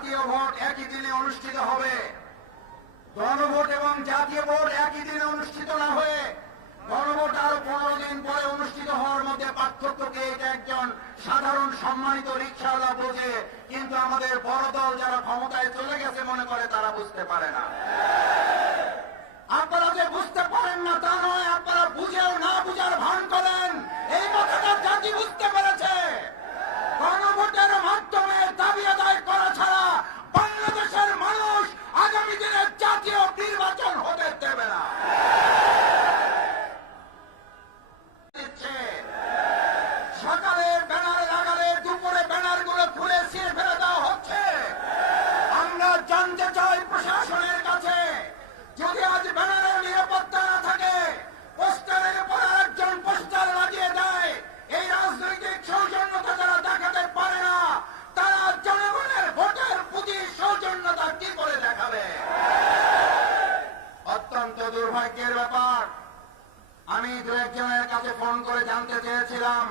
জাতীয় ভোট একই দিনে অনুষ্ঠিত হবে। গণভোট এবং জাতীয় ভোট একই দিনে অনুষ্ঠিত না হয়ে গণভোট আরো 15 দিন পরে অনুষ্ঠিত হওয়ার মধ্যে পার্থক্যকে এটা একজন সাধারণ সম্মানিত রিকশাওয়ালা বোঝে, কিন্তু আমাদের বড় দল যারা ক্ষমতায় চলে গেছে মনে করে তারা বুঝতে পারে না। আপনারা যে বুঝতে পারেন না তা নয়, আপনারা বুঝেও না বুঝার ভান করেন, এই কথাটা জাতি বুঝতে পেরেছে। গণভোটের মাধ্যমে দাবি আদায় করা ছাড়া বাংলাদেশের মানুষ আগামী দিনে জাতীয় নির্বাচন হতে দেবে না। সকালে ব্যানার লাগালে দুপুরে ব্যানার গুলো খুলে ছিঁড়ে ফেলে দেওয়া হচ্ছে। আমরা জানতে চাই প্রশাসনের কাছে, যদি আজ ব্যানারের নিরাপত্তা না থাকে, পোস্টারের উপর আরেকজন পোস্টার লাগিয়ে দেয়, এই রাজনৈতিক সৌজন্যতা যারা দেখাতে পারে না তারা জনগণের ভোটের প্রতি সৌজন্যতা কি করে দেখাবে? অত্যন্ত দুর্ভাগ্যের ব্যাপার। আমি দু একজনের কাছে ফোন করে জানতে চেয়েছিলাম,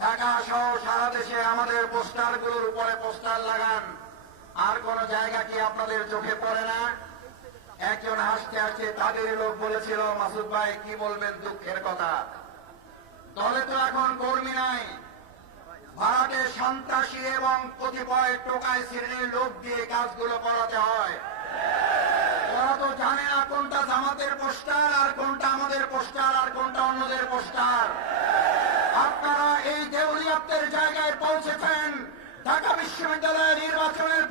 ঢাকা সহ সারা দেশে আমাদের পোস্টারগুলোর উপরে পোস্টার লাগান, আর কোন জায়গা কি আপনাদের চোখে পড়ে না? একজন হাসতে হাসতে তাদের লোক বলেছিল, মাসুদ ভাই কি বলবেন, দুঃখের কথা, দলে তো এখন কর্মী নাই, ভাড়াটে সন্ত্রাসী এবং কতিপয় টোকাই শ্রেণীর লোক দিয়ে কাজগুলো করাতে হয়। ওরা তো জানে না কোনটা জামাতের পোস্টার আর কোনটা আমাদের পোস্টার আর কোনটা অন্যদের পোস্টার। আপনারা এই দেউলিয়াত্বের জায়গায় পৌঁছেছেন। ঢাকা বিশ্ববিদ্যালয়ের নির্বাচনের